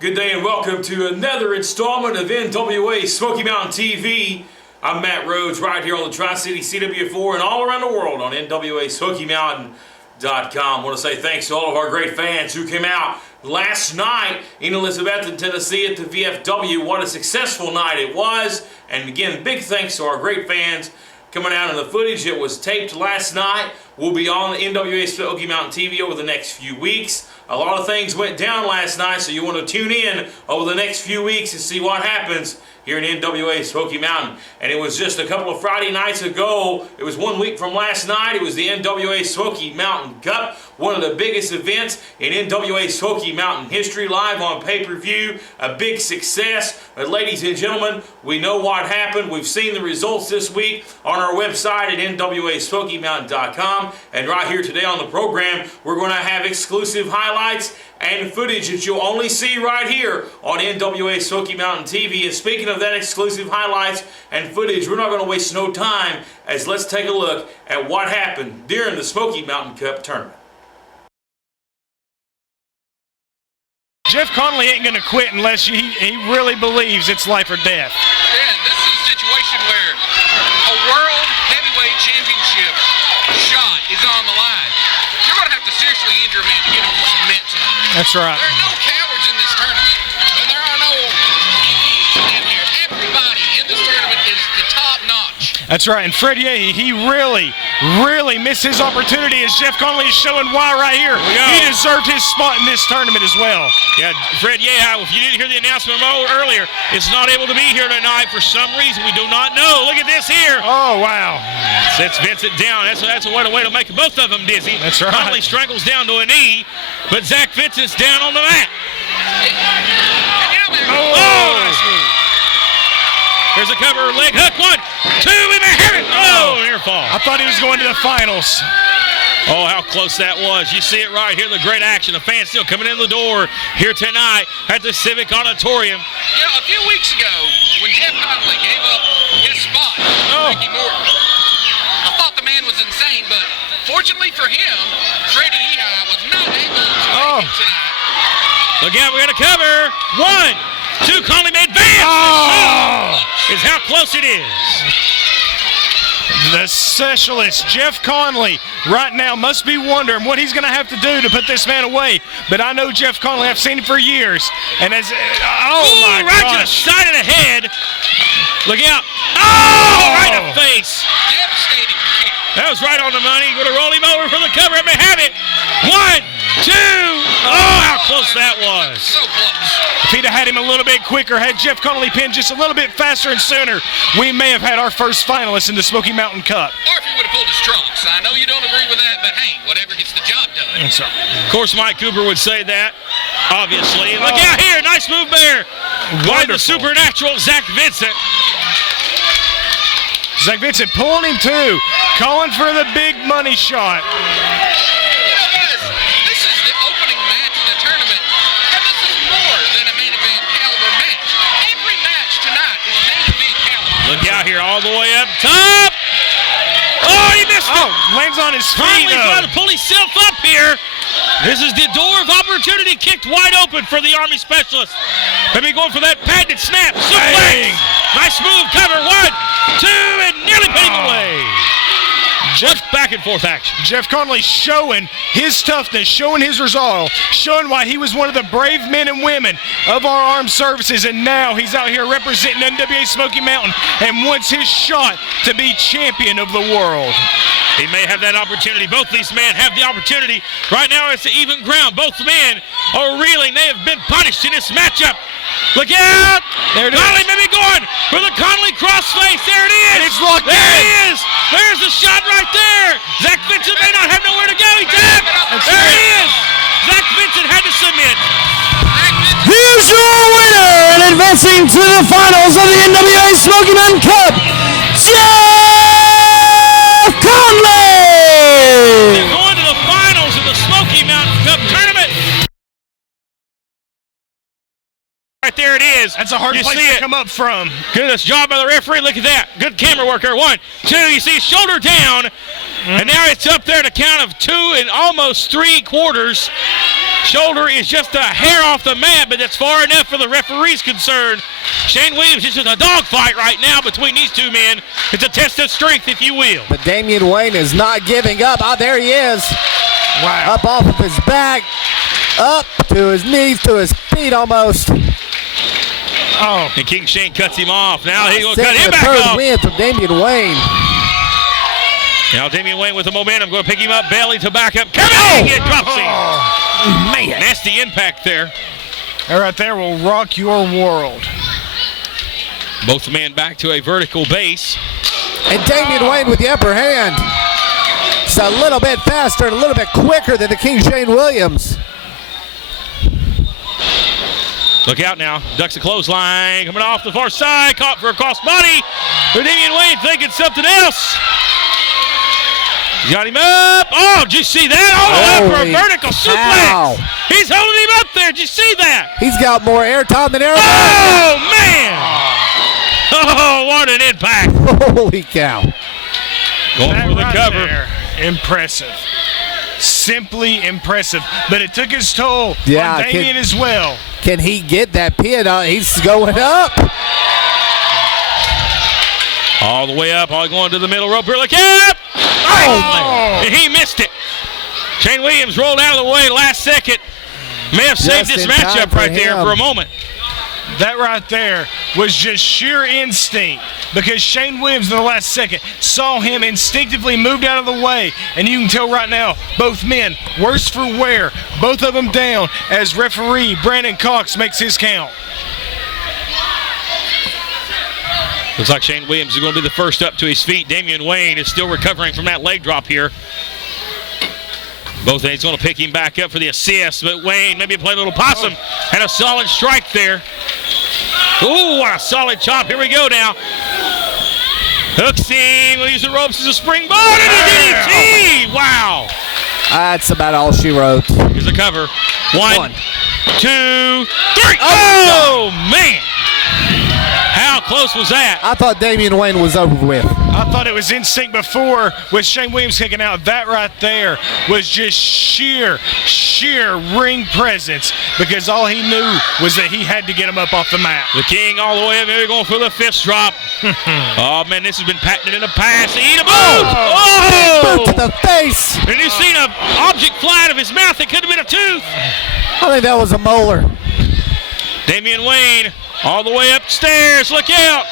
Good day and welcome to another installment of NWA Smoky Mountain TV. I'm Matt Rhodes right here on the Tri-City CW4 and all around the world on NWASmokyMountain.com. I want to say thanks to all of our great fans who came out last night in Elizabethton, Tennessee at the VFW. What a successful night it was. And again, big thanks to our great fans coming out in the footage that was taped last night. Will be on NWA Smoky Mountain TV over the next few weeks. A lot of things went down last night, so you want to tune in over the next few weeks and see what happens here in NWA Smoky Mountain. And it was just a couple of Friday nights ago. It was 1 week from last night. It was the NWA Smoky Mountain Cup, one of the biggest events in NWA Smoky Mountain history, live on pay-per-view. A big success. But ladies and gentlemen, we know what happened. We've seen the results this week on our website at NWASmokyMountain.com. And right here today on the program, we're going to have exclusive highlights and footage that you'll only see right here on NWA Smoky Mountain TV. And speaking of that exclusive highlights and footage, we're not going to waste no time as let's take a look at what happened during the Smoky Mountain Cup tournament. Jeff Conley ain't going to quit unless he really believes it's life or death. Yeah, this is a situation where a world heavyweight championship shot is on the line. You're going to have to seriously injure a man to get him to submit tonight. That's right. There are no cowards in this tournament, and there are no easy in here. Everybody in this tournament is the top notch. That's right, and Fred Yehi, he really missed his opportunity, as Jeff Conley is showing why right here. He deserved his spot in this tournament as well. Yeah, Fred Yehi, if you didn't hear the announcement earlier, is not able to be here tonight for some reason. We do not know. Look at this here. Oh, wow. Sets Vincent down. That's a way to make both of them dizzy. That's right. Conley strangles down to a knee, but Zach Vincent's down on the mat. Nice move. There's a cover, leg hook, 1, 2, we may have it. Oh, near fall. I thought he was going to the finals. Oh, how close that was. You see it right here, the great action. The fans still coming in the door here tonight at the Civic Auditorium. You know, a few weeks ago, when Jeff Conley gave up his spot to Ricky Morton, I thought the man was insane, but fortunately for him, Freddie Yehi was not able to make it tonight. Look out, we got a cover. 1, 2, Conley made advance. Is how close it is. The specialist, Jeff Conley, right now must be wondering what he's going to have to do to put this man away. But I know Jeff Conley. I've seen him for years. And as, my right gosh. to the side of the head. Look out. Oh, right in the face. Devastating kick. That was right on the money. Going to roll him over for the cover. Let me have it. 1, 2. Oh, how close that was. So close. If he'd have had him a little bit quicker, had Jeff Conley pinned just a little bit faster and sooner, we may have had our first finalist in the Smoky Mountain Cup. Or if he would have pulled his trunks. I know you don't agree with that, but hey, whatever gets the job done. That's right. Of course, Mike Cooper would say that, obviously. Look out here. Nice move there by the supernatural Zach Vincent. Zach Vincent pulling him too, calling for the big money shot. This is the opening match of the tournament, and this is more than a main event caliber match. Every match tonight is main event caliber. Look out here, all the way up top. Oh, he missed it. Oh, lands on his feet. Conley's got to pull himself up here. This is the door of opportunity kicked wide open for the Army Specialist. Maybe going for that patented snap. Suplex. Nice move, cover. 1, 2, and nearly put him away. Just back and forth action. Jeff Conley showing his toughness, showing his resolve, showing why he was one of the brave men and women of our armed services, and now he's out here representing NWA Smoky Mountain and wants his shot to be champion of the world. He may have that opportunity. Both these men have the opportunity. Right now it's even ground. Both men are reeling. They have been punished in this matchup. Look out! There it is. Conley may be going for the Conley crossface. There it is. And it's locked there in. It is. There's the shot right there. Zach Vincent may not have nowhere to go. He tapped. There he is. Zach Vincent had to submit. Here's your winner and advancing to the finals of the NWA Smoky Mountain Cup, Jeff Conley! Going to the finals of the Smoky Mountain Cup tournament. Right there it is. That's a hard place to come up from. Good job by the referee. Look at that. Good camera work there. 1, 2. You see shoulder down. And now it's up there to count of 2 and almost 3/4. shoulder is just a hair off the mat, but that's far enough for the referee's concerned. Shane Williams is just a dogfight right now between these two men. It's a test of strength, if you will. But Damian Wayne is not giving up. Oh, there he is. Wow. Up off of his back, up to his knees, to his feet almost. Oh. And King Shane cuts him off. Now he's going to cut Second him and back third off. win from Damian Wayne. Now Damian Wayne with the momentum, going to pick him up, belly to back up. Coming! It drops him. Man. Nasty impact there. That right there will rock your world. Both men back to a vertical base. And Damian Wayne with the upper hand. Just a little bit faster and a little bit quicker than the King Shane Williams. Look out now. Ducks a clothesline. Coming off the far side. Caught for a crossbody. But Damian Wayne thinking something else. Got him up. Oh, did you see that? All the way up for a Holy vertical cow. suplex. He's holding him up there. Did you see that? He's got more airtime than everybody. Oh, man. Oh, what an impact. Holy cow. Going That for the right cover. there, impressive. Simply impressive. But it took his toll Yeah, on Damian as well. Can he get that pin? He's going up. All the way up. All going to the middle rope here. Look out. Oh, he missed it. Shane Williams rolled out of the way last second. May have saved Just this in time matchup for right there him. for a moment. That right there was just sheer instinct because Shane Williams in the last second saw him instinctively moved out of the way, and you can tell right now both men worse for wear, both of them down as referee Brandon Cox makes his count. Looks like Shane Williams is going to be the first up to his feet. Damian Wayne is still recovering from that leg drop here. Both ends going to pick him back up for the assist, but Wayne maybe played a little possum and a solid strike there. Ooh, what a solid chop. Here we go now. Hooksing, will use the ropes as a springboard and a DDT. Wow. That's about all she wrote. Here's the cover. One, 2, 3. Oh, man. How close was that? I thought Damian Wayne was over with. I thought it was instinct before with Shane Williams kicking out. That right there was just sheer ring presence because all he knew was that he had to get him up off the mat. The King all the way up, maybe going for the fist drop. Oh, man, this has been patented in the past. Eat a boot! Boot to Oh! the face. And you've seen an object fly out of his mouth. It could have been a tooth. I think that was a molar. Damian Wayne all the way upstairs. Look out.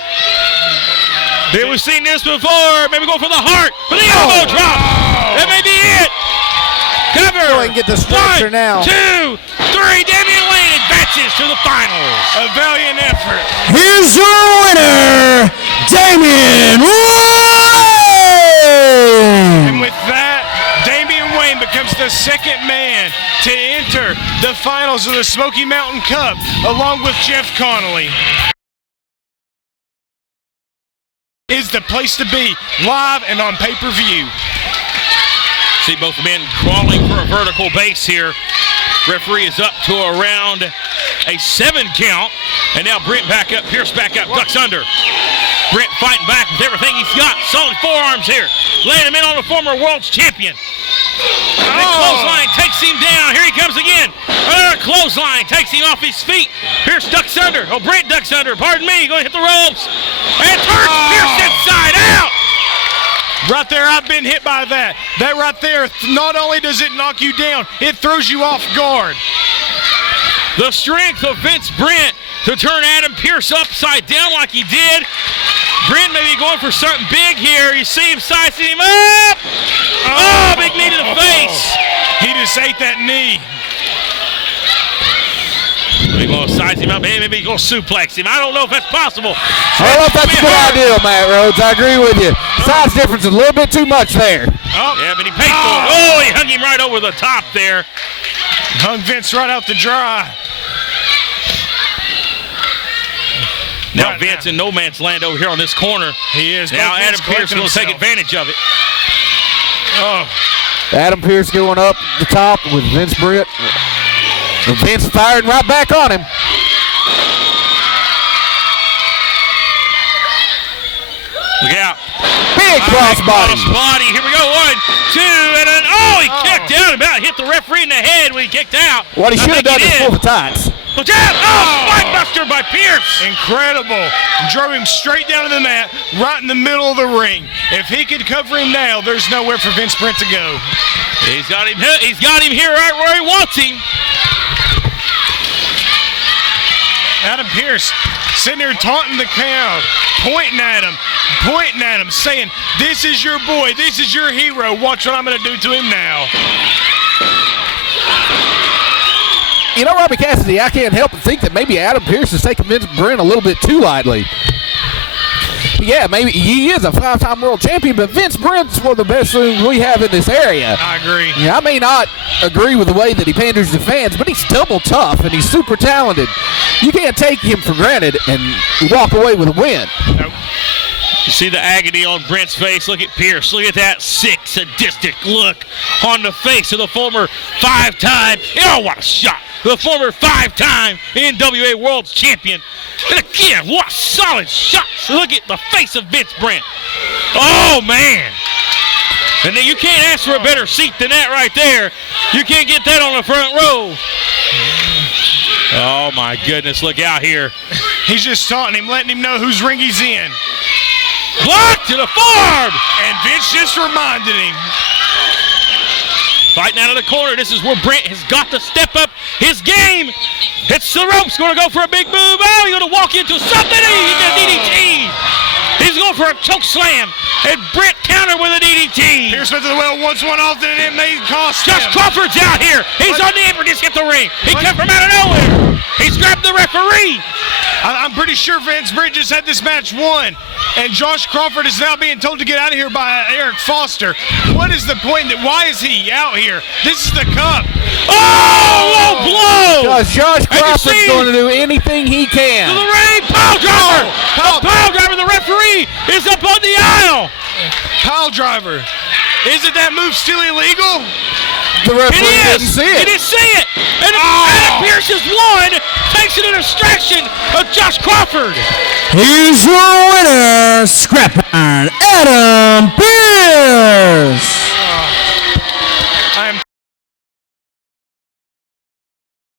We've seen this before. Maybe go for the heart. For the elbow drop. That may be it. Cover. Go ahead and get the stretcher 1, now. 2, 3. Damian Wayne advances to the finals. A valiant effort. Here's your winner, Damian Wayne. And with that, Damian Wayne becomes the second man to enter the finals of the Smoky Mountain Cup along with Jeff Connolly. Is the place to be, live and on pay-per-view. See both men crawling for a vertical base here. Referee is up to around a 7 count. And now Brent back up, Pierce back up, ducks under. Brent fighting back with everything he's got. Solid forearms here. Laying him in on the former world champion. Big clothesline takes him down. Here he comes again. Another clothesline takes him off his feet. Pierce ducks under. Oh, Brent ducks under. Pardon me. Going to hit the ropes. And turns Pierce inside out. Right there, I've been hit by that. That right there, not only does it knock you down, it throws you off guard. The strength of Vince Brent to turn Adam Pierce upside down like he did. Brent may be going for something big here. You see him sizing him up. Oh, big knee to the face. He just ate that knee. Maybe going to size him up. Maybe he's going to suplex him. I don't know if that's possible. I don't know if that's a good idea, Matt Rhodes. I agree with you. Size difference is a little bit too much there. Yeah, but he paid for it. Oh, he hung him right over the top there. Hung Vince right out to dry. Now Right Vince now. in no man's land over here on this corner. He is. Now Both Adam Vince Pierce collecting will take himself. advantage of it. Oh, Adam Pierce going up the top with Vince Brent. Vince firing right back on him. Look out. Big crossbody. Crossbody. Here we go. 1, 2, and then, oh, he kicked out about hit the referee in the head when he kicked out. What he should have done is pull the tights. Jab! Oh, spine buster by Pierce. Incredible. Drove him straight down to the mat, right in the middle of the ring. If he could cover him now, there's nowhere for Vince Brent to go. He's got him here right where he wants him. Adam Pierce sitting there taunting the crowd, pointing at him, saying, "This is your boy, this is your hero. Watch what I'm going to do to him now." You know, Robbie Cassidy, I can't help but think that maybe Adam Pierce is taking Vince Brent a little bit too lightly. Yeah, maybe he is a 5-time world champion, but Vince Brent's one of the best things we have in this area. I agree. Yeah, I may not agree with the way that he panders to fans, but he's double tough and he's super talented. You can't take him for granted and walk away with a win. Nope. You see the agony on Brent's face. Look at Pierce. Look at that sick, sadistic look on the face of the former 5-time. Oh, what a shot. The former 5-time NWA World Champion. And again, what a solid shot. Look at the face of Vince Brent. Oh, man. And then you can't ask for a better seat than that right there. You can't get that on the front row. Oh, my goodness. Look out here. He's just taunting him, letting him know whose ring he's in. Blocked to the forearm. And Vince just reminded him. Fighting out of the corner. This is where Brent has got to step up his game. Hits the ropes. Going to go for a big move. Oh, he's going to walk into something. He did a DDT. He's going for a choke slam. And Brent countered with a DDT. Pierce went to the well, once one off, and it may cost him. Josh Crawford's out here. He's on the apron. Just hit the ring. He came from out of nowhere. He's grabbed the referee. I'm pretty sure Vince Brent just had this match won, and Josh Crawford is now being told to get out of here by Eric Foster. What is the point? Why is he out here? This is the cup. Oh, low blow. Because Josh Crawford's going to do anything he To can. the ring. Pile driver. Oh, Pile driver. The referee is up on the aisle. Pile driver. Isn't that move still illegal? The referee It didn't is. see He it. didn't see it. And Adam Pierce has won. Thanks to the distraction of Josh Crawford. Here's your winner, Scrap Iron, Adam Pierce. I am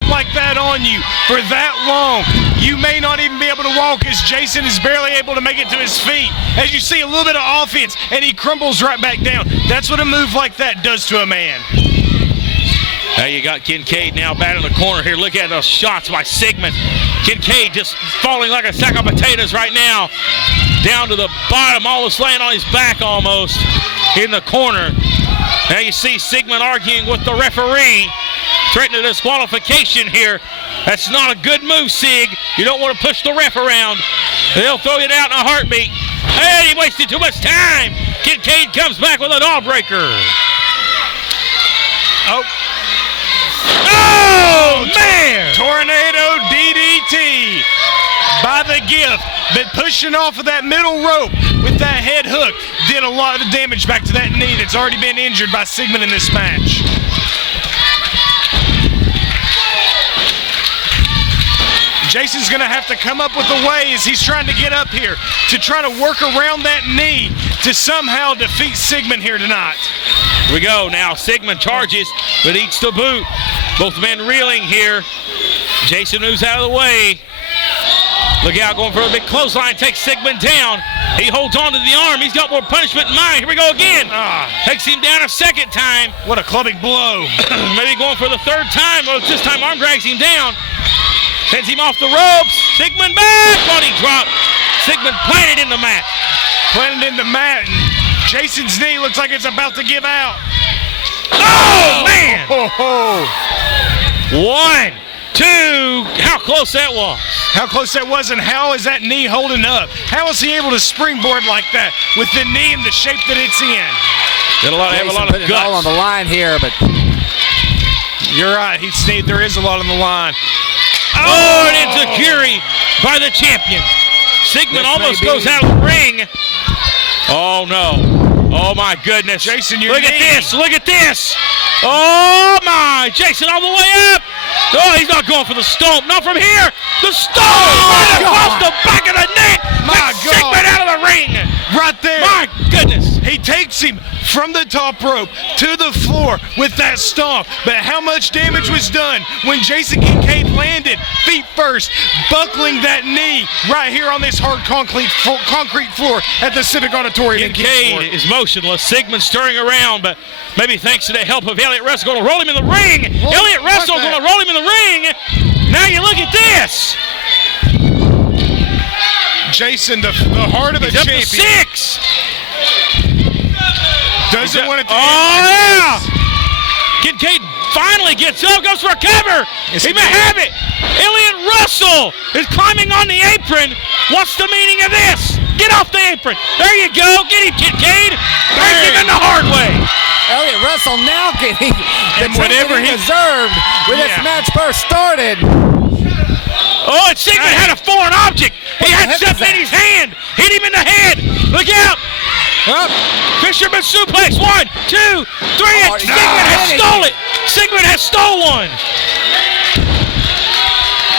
like that on you for that long. You may not even be able to walk as Jason is barely able to make it to his feet. As you see a little bit of offense and he crumbles right back down. That's what a move like that does to a man. Now you got Kincaid now back in the corner here. Look at those shots by Sigmund. Kincaid just falling like a sack of potatoes right now. Down to the bottom, almost laying on his back almost in the corner. Now you see Sigmund arguing with the referee, threatening a disqualification here. That's not a good move, Sig. You don't want to push the ref around. They'll throw it out in a heartbeat. And he wasted too much time. Kincaid comes back with a jawbreaker. Oh, man! Tornado DDT by the Gift, but pushing off of that middle rope with that head hook did a lot of damage back to that knee that's already been injured by Sigmund in this match. Jason's going to have to come up with a way as he's trying to get up here to try to work around that knee to somehow defeat Sigmund here tonight. Here we go now. Sigmund charges, but eats the boot. Both men reeling here. Jason moves out of the way. Look out, going for a big clothesline, takes Sigmund down. He holds on to the arm. He's got more punishment in mind. Here we go again. Takes him down a second time. What a clubbing blow. Maybe going for the third time. Well, this time arm drags him down. Sends him off the ropes. Sigmund back. Body drop. Sigmund planted in the mat. Planted in the mat, and Jason's knee looks like it's about to give out. Oh, man. Oh. 1, 2. How close that was. How close that was, and how is that knee holding up? How is he able to springboard like that with the knee in the shape that it's in? Got have a lot of Putting it all on guts. the line here, but You're right. There is a lot on the line. Oh, and it's a Curie by the champion. Sigmund This almost may be- goes out of the ring. Oh, no. Oh, my goodness. Jason, your Look at knee. this. Look at this. Oh, my. Jason all the way up. Oh, he's not going for the stomp. Not from here. The stomp right across the back of the neck. My That's God. Sigmund out of the ring. Right there. My goodness. He takes hits him from the top rope to the floor with that stomp. But how much damage was done when Jason Kincaid landed feet first, buckling that knee right here on this hard concrete floor at the Civic Auditorium. Kincaid is motionless. Sigmund stirring around, but maybe thanks to the help of Elliott Russell, going to roll him in the ring. Elliott Russell going to roll him in the ring. Now you look at this. Jason, the heart of a champion. He's up to 6. Doesn't want it to yeah! Kincaid finally gets up, goes for a cover. He may have it. Elliott Russell is climbing on the apron. What's the meaning of this? Get off the apron. There you go. Get him, Kincaid. Break him in the hard way. Elliott Russell now getting the whatever treatment he he deserved when this match first started. Oh, and Sigmund had a foreign object. He had something in his hand. Hit him in the head. Look out. Fisherman suplex. 1, 2, 3. And Sigmund has stole it. Sigmund has stole one.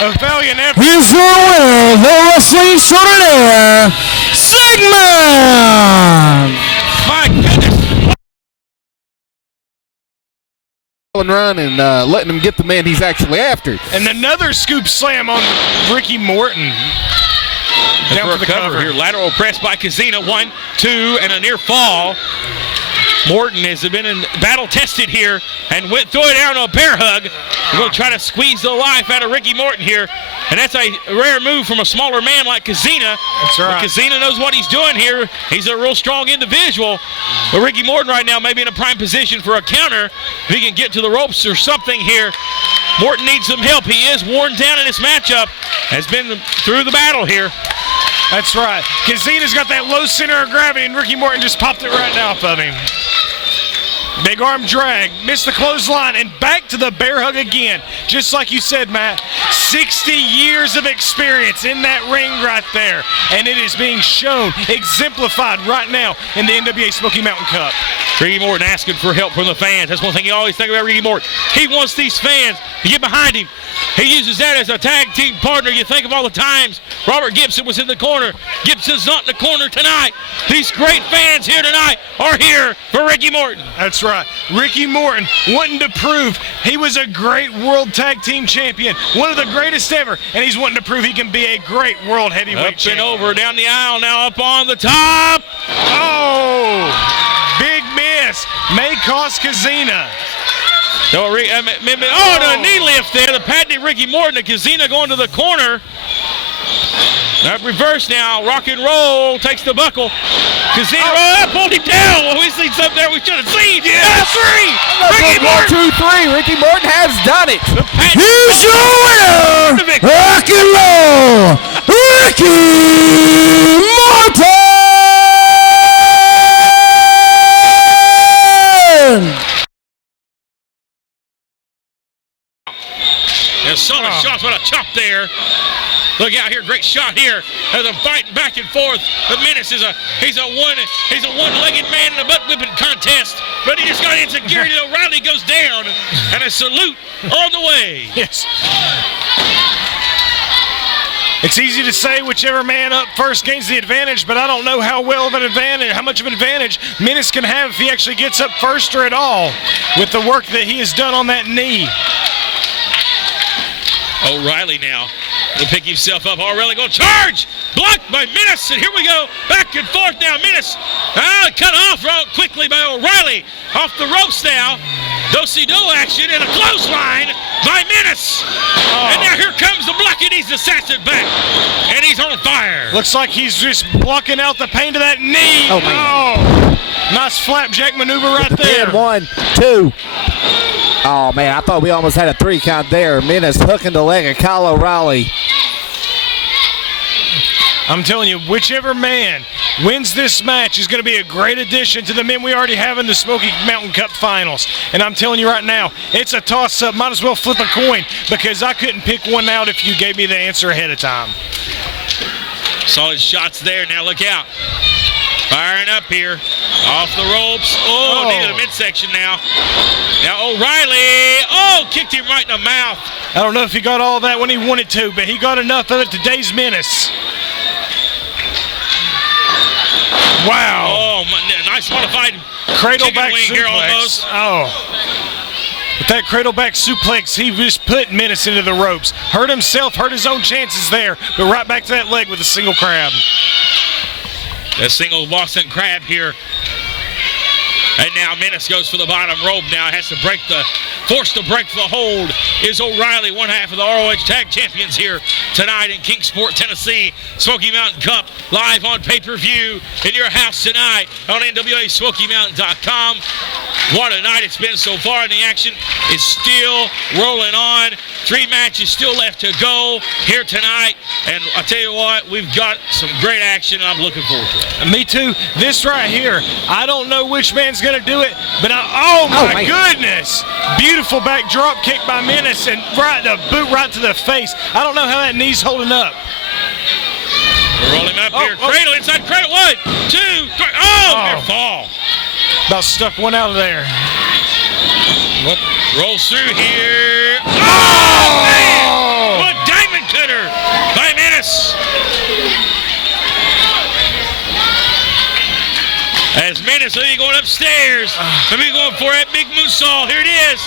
A valiant effort. Here's your winner, the Wrestling Extraordinaire, Sigmund. My goodness. And run and letting him get the man he's actually after. And another scoop slam on Ricky Morton. Down for the cover here. Lateral press by Kazina. 1, 2, and a near fall. Morton has been battle tested here and went throw it down to a bear hug. We're going to try to squeeze the life out of Ricky Morton here. And that's a rare move from a smaller man like Kazina. That's right. But Kazina knows what he's doing here. He's a real strong individual. But Ricky Morton right now may be in a prime position for a counter. If he can get to the ropes or something here. Morton needs some help. He is worn down in this matchup. Has been through the battle here. That's right. Kazina's got that low center of gravity, and Ricky Morton just popped it right off of him. Big arm drag, missed the clothesline, and back to the bear hug again. Just like you said, Matt, 60 years of experience in that ring right there, and it is being shown, exemplified right now in the NWA Smoky Mountain Cup. Ricky Morton asking for help from the fans. That's one thing you always think about Ricky Morton. He wants these fans to get behind him. He uses that as a tag team partner. You think of all the times Robert Gibson was in the corner. Gibson's not in the corner tonight. These great fans here tonight are here for Ricky Morton. That's right. Ricky Morton wanting to prove he was a great world tag team champion, one of the greatest ever, and he's wanting to prove he can be a great world heavyweight champion. Up and over down the aisle now, up on the top. Oh, big miss. May cost Kazina. No, the knee lift there. The Padney Ricky Morton. The Kazina going to the corner. That reverse now. Rock and roll. Takes the buckle. Kazina pulled him down. Well, we seen something there we should have seen. Yeah, 3. Ricky Morton. 1, 2, 3. Ricky Morton has done it. Here's your winner, Rock and Roll, Ricky Morton. Solid shots, what a chop there. Look out here, great shot here as I'm fighting back and forth. The Menace is he's a one-legged man in a butt whipping contest, but he just got insecurity. O'Reilly goes down, and a salute on the way. Yes. It's easy to say whichever man up first gains the advantage, but I don't know how much of an advantage Menace can have if he actually gets up first or at all with the work that he has done on that knee. O'Reilly now will pick himself up. O'Reilly going to charge. Blocked by Menace. And here we go. Back and forth now. Menace cut off quickly by O'Reilly. Off the ropes now. Do-si-do action and a clothesline by Menace. And now here comes the block. He needs to sass it back. And he's on fire. Looks like he's just blocking out the pain to that knee. Oh, man. Oh, nice flapjack maneuver right there. 1, 2. Oh, man, I thought we almost had a 3 count there. Menace hooking the leg of Kyle O'Reilly. I'm telling you, whichever man wins this match is going to be a great addition to the men we already have in the Smoky Mountain Cup finals. And I'm telling you right now, it's a toss-up. Might as well flip a coin because I couldn't pick one out if you gave me the answer ahead of time. Solid shots there. Now look out. Firing up here. Off the ropes. Oh, needed a midsection now. Now O'Reilly. Kicked him right in the mouth. I don't know if he got all that when he wanted to, but he got enough of it to daze Menace. Wow. Oh, nice nice modified Cradle chicken back wing here suplex. almost. Oh. With that cradle back suplex, he just put Menace into the ropes. Hurt himself, hurt his own chances there, but right back to that leg with a single crab. A single Boston Crab here. And now Menace goes for the bottom rope now. Has to forced to break the hold is O'Reilly, one half of the ROH Tag Champions here tonight in Kingsport, Tennessee. Smoky Mountain Cup live on pay-per-view in your house tonight on NWASmokyMountain.com. What a night it's been so far, and the action is still rolling on. 3 matches still left to go here tonight, and I tell you what, we've got some great action, and I'm looking forward to it. Me too. This right here, I don't know which man's going to do it, but oh my goodness. Beautiful back drop kick by Menace, and the boot right to the face. I don't know how that knee's holding up. We're rolling up here. Cradle, inside cradle. 1, 2, 3. Near fall. About stuck one out of there. Rolls through here. Oh, man! What diamond cutter by Menace. As Menace will be going upstairs. Maybe going for that big moonsault. Here it is.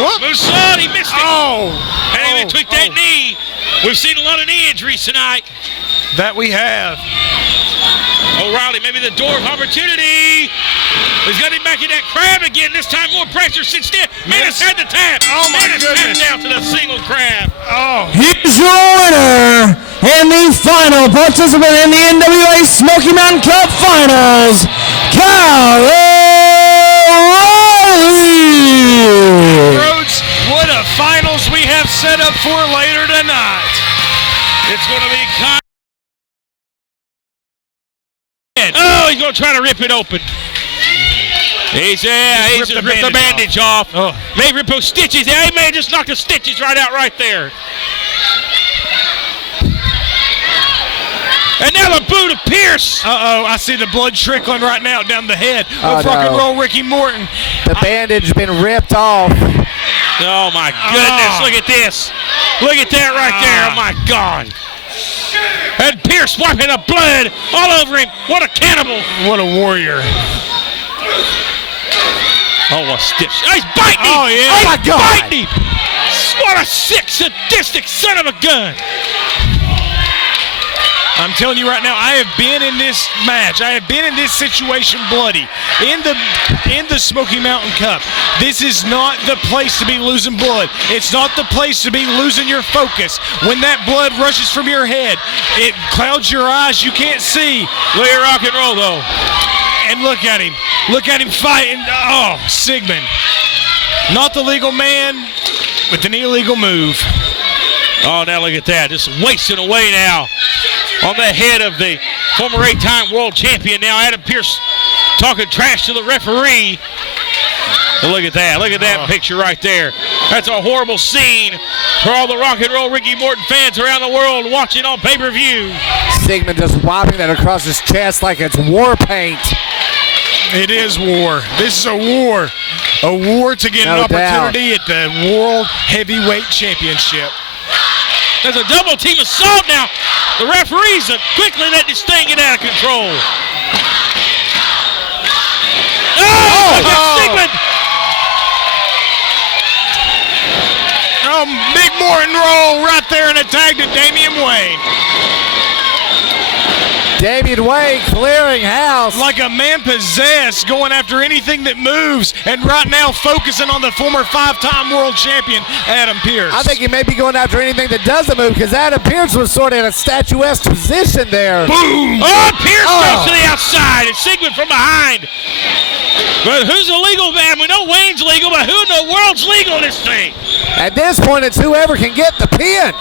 What? Moonsault, he missed it. And he tweaked that knee. We've seen a lot of knee injuries tonight. That we have. O'Reilly, maybe the door of opportunity. He's got him back in that crab again. This time more pressure since then. Menace had the tap. Menace tapped down to the single crab. Here's your winner and the final participant in the NWA Smoky Mountain Cup Finals, Kyle O'Reilly. Rhodes, what a finals we have set up for later tonight. It's going to be Kyle. Oh, he's going to try to rip it open. He's just ripped the bandage off. May rip those stitches. Yeah, he may just knock the stitches right out right there. And now the boot of Pierce. I see the blood trickling right now down the head of Rock and Roll Ricky Morton. The bandage has been ripped off. Oh, my goodness. Look at this. Look at that right there. Oh, my God. And Pierce wiping the blood all over him. What a cannibal. What a warrior. Oh, a stiff. Oh, he's biting him. Oh, yeah. Oh, my God. Biting him. What a sick, sadistic son of a gun. I'm telling you right now, I have been in this match. I have been in this situation bloody. In the Smoky Mountain Cup. This is not the place to be losing blood. It's not the place to be losing your focus. When that blood rushes from your head, it clouds your eyes. You can't see. Look at Rock and Roll, though. And look at him. Look at him fighting. Oh, Sigmund. Not the legal man with an illegal move. Oh, now look at that. Just wasting away now on the head of the former 8-time world champion. Now Adam Pierce talking trash to the referee. But look at that. Look at that picture right there. That's a horrible scene for all the Rock and Roll Ricky Morton fans around the world watching on pay-per-view. Sigmund just wiping that across his chest like it's war paint. It is war. This is a war. A war to get an opportunity at the World Heavyweight Championship. There's a double team assault now. The referees have quickly let this thing get out of control. Sigmund! Big Morton roll right there and a tag to Damian Wayne. Damian Wayne clearing house. Like a man possessed, going after anything that moves, and right now focusing on the former 5-time world champion, Adam Pierce. I think he may be going after anything that doesn't move, because Adam Pierce was sort of in a statuesque position there. Boom! Oh, Pierce goes to the outside, and Sigmund from behind. But who's the legal man? We know Wayne's legal, but who in the world's legal in this thing? At this point, it's whoever can get the pin.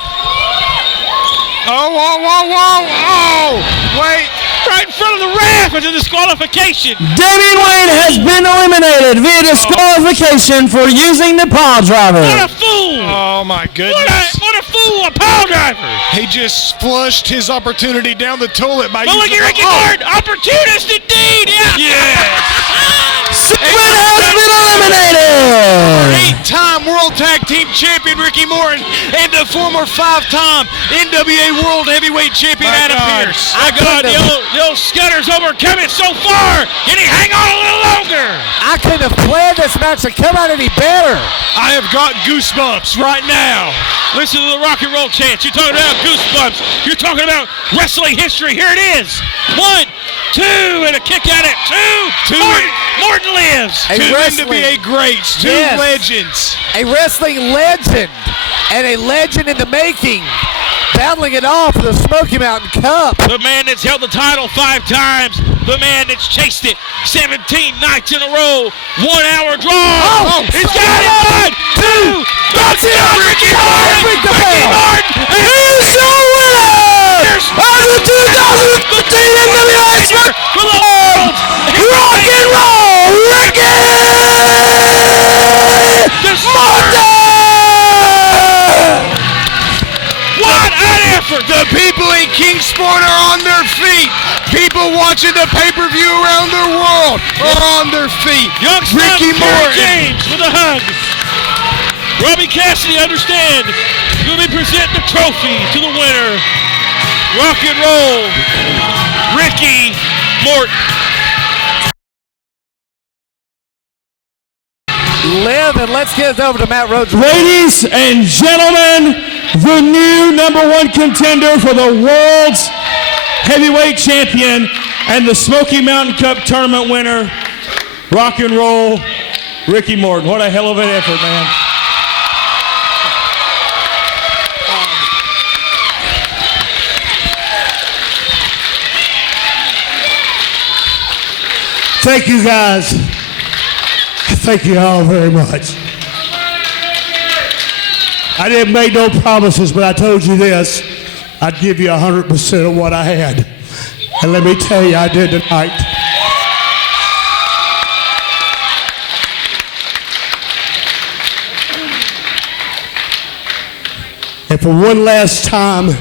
Wait. Right in front of the ref. It's a disqualification. Damian Wayne has been eliminated via disqualification for using the pile driver. What a fool. Oh, my goodness. What a fool, a pile driver. He just flushed his opportunity down the toilet by using the Ricky Morton. Opportunist indeed. Yes. Sigmund has been eliminated. 8-time world World Tag Team Champion Ricky Morton and the former 5-time NWA World Heavyweight Champion Adam Pearce. My God, the old Scudder's overcoming so far. Can he hang on a little longer? I couldn't have planned this match to come out any better. I have got goosebumps right now. Listen to the rock and roll chants. You're talking about goosebumps. You're talking about wrestling history. Here it is. 1, 2, and a kick out at 2. Morton lives. Two NWA greats, two legends. A wrestling legend and a legend in the making. Battling it all for the Smoky Mountain Cup. The man that's held the title 5 times. The man that's chased it 17 nights in a row. 1 hour draw. He's got it. 1, 2. That's it. Ricky Morton. Ricky Morton. And he's the winner of the 2015 NWA for the world. Rock and roll, Ricky Morton. What an effort! The people in Kingsport are on their feet. People watching the pay-per-view around the world are on their feet. Young Ricky Morton. James with a hug. Robbie Cassidy, understand, will be presenting the trophy to the winner. Rock and roll, Ricky Morton. Live, and let's get it over to Matt Rhodes. Ladies and gentlemen, the new #1 contender for the world's heavyweight champion and the Smoky Mountain Cup tournament winner, rock and roll, Ricky Morton. What a hell of an effort, man. Thank you, guys. Thank you all very much. I didn't make no promises, but I told you this. I'd give you 100% of what I had. And let me tell you, I did tonight. And for one last time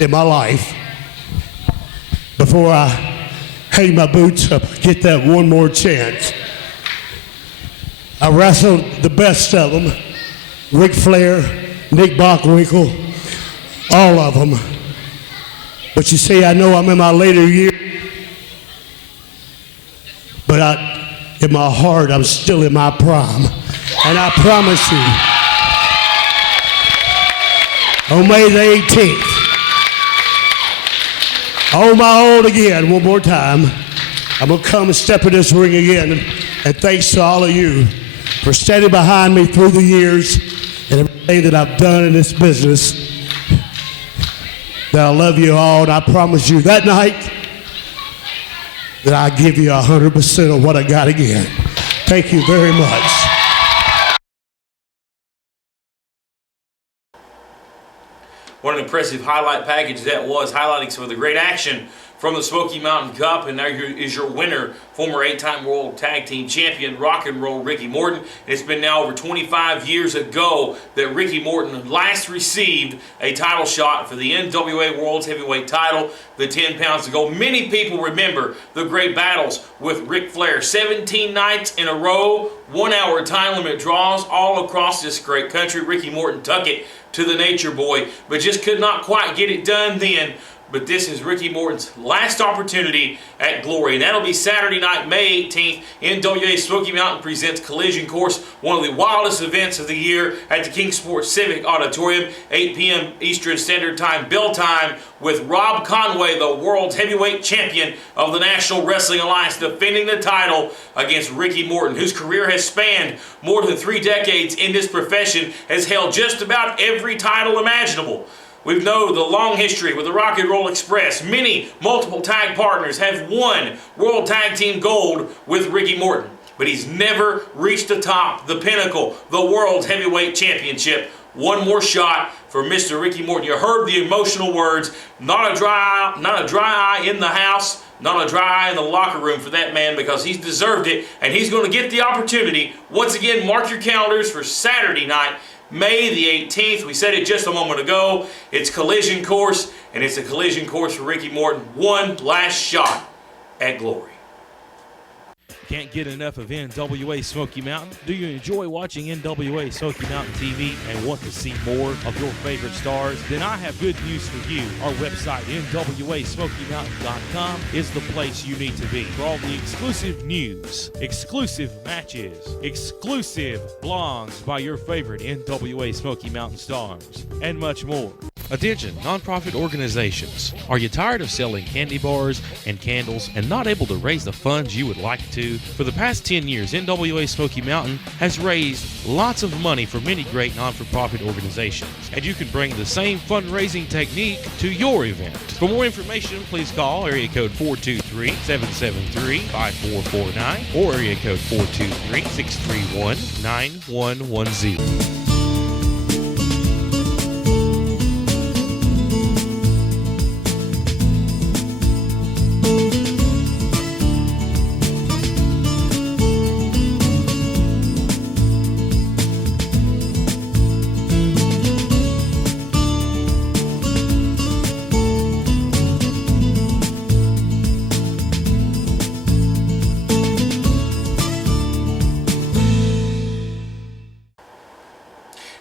in my life, before I hang my boots up, get that one more chance. I wrestled the best of them, Ric Flair, Nick Bockwinkel, all of them. But you see, I know I'm in my later years, but in my heart, I'm still in my prime. And I promise you, on May the 18th, on my own again, one more time, I'm gonna come and step in this ring again. And thanks to all of you for standing behind me through the years and everything that I've done in this business. That I love you all, and I promise you that night that I'll give you 100% of what I got again. Thank you very much. What an impressive highlight package that was, highlighting some of the great action from the Smoky Mountain Cup. And there is your winner, former 8-time World Tag Team Champion, Rock and Roll Ricky Morton. And it's been now over 25 years ago that Ricky Morton last received a title shot for the NWA World's Heavyweight title, the 10 pounds ago. Many people remember the great battles with Ric Flair. 17 nights in a row, 1 hour time limit draws all across this great country. Ricky Morton took it to the Nature Boy, but just could not quite get it done then. But this is Ricky Morton's last opportunity at Glory, and that'll be Saturday night, May 18th. NWA Smoky Mountain presents Collision Course, one of the wildest events of the year at the Kingsport Civic Auditorium, 8 p.m. Eastern Standard Time, bell time, with Rob Conway, the world's heavyweight champion of the National Wrestling Alliance, defending the title against Ricky Morton, whose career has spanned more than 3 decades in this profession, has held just about every title imaginable. We know the long history with the Rock and Roll Express. Many multiple tag partners have won World Tag Team Gold with Ricky Morton, but he's never reached the top, the pinnacle, the World Heavyweight Championship. One more shot for Mr. Ricky Morton. You heard the emotional words. Not a dry eye in the house, not a dry eye in the locker room for that man, because he's deserved it, and he's going to get the opportunity. Once again, mark your calendars for Saturday night, May the 18th. We said it just a moment ago. It's Collision Course, and it's a Collision Course for Ricky Morton. One last shot at Glory. Can't get enough of NWA Smoky Mountain? Do you enjoy watching NWA Smoky Mountain TV and want to see more of your favorite stars? Then I have good news for you. Our website, NWASmokyMountain.com, is the place you need to be for all the exclusive news, exclusive matches, exclusive blogs by your favorite NWA Smoky Mountain stars, and much more. Attention, nonprofit organizations. Are you tired of selling candy bars and candles and not able to raise the funds you would like to? For the past 10 years, NWA Smoky Mountain has raised lots of money for many great non-for-profit organizations, and you can bring the same fundraising technique to your event. For more information, please call area code 423-773-5449 or area code 423-631-9110.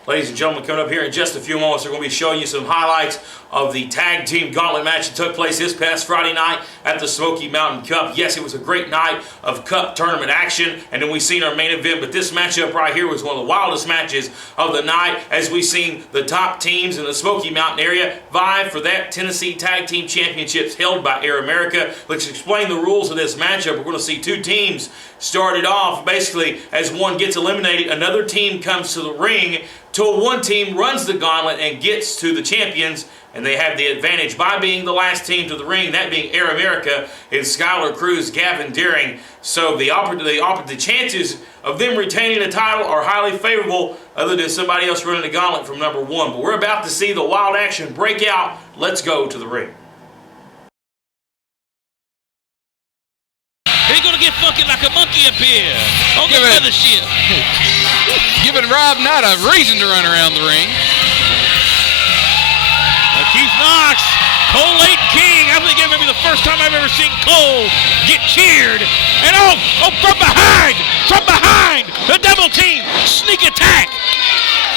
Ladies and gentlemen, coming up here in just a few moments, we're going to be showing you some highlights of the tag team gauntlet match that took place this past Friday night at the Smoky Mountain Cup. Yes, it was a great night of Cup tournament action, and then we seen our main event, but this matchup right here was one of the wildest matches of the night as we seen the top teams in the Smoky Mountain area vie for that Tennessee Tag Team Championships held by Air America. Let's explain the rules of this matchup. We're going to see two teams started off. Basically, as one gets eliminated, another team comes to the ring till one team runs the gauntlet and gets to the champions, and they have the advantage by being the last team to the ring, that being Air America and Skylar Cruz, Gavin Deering. So the chances of them retaining the title are highly favorable other than somebody else running the gauntlet from number one. But we're about to see the wild action break out. Let's go to the ring. He's going to get fucking like a monkey up here on the mothership. Giving Rob Knight a reason to run around the ring. Keith Knox, Cole Layton King. I think it may be the first time I've ever seen Cole get cheered. And from behind, the double team sneak attack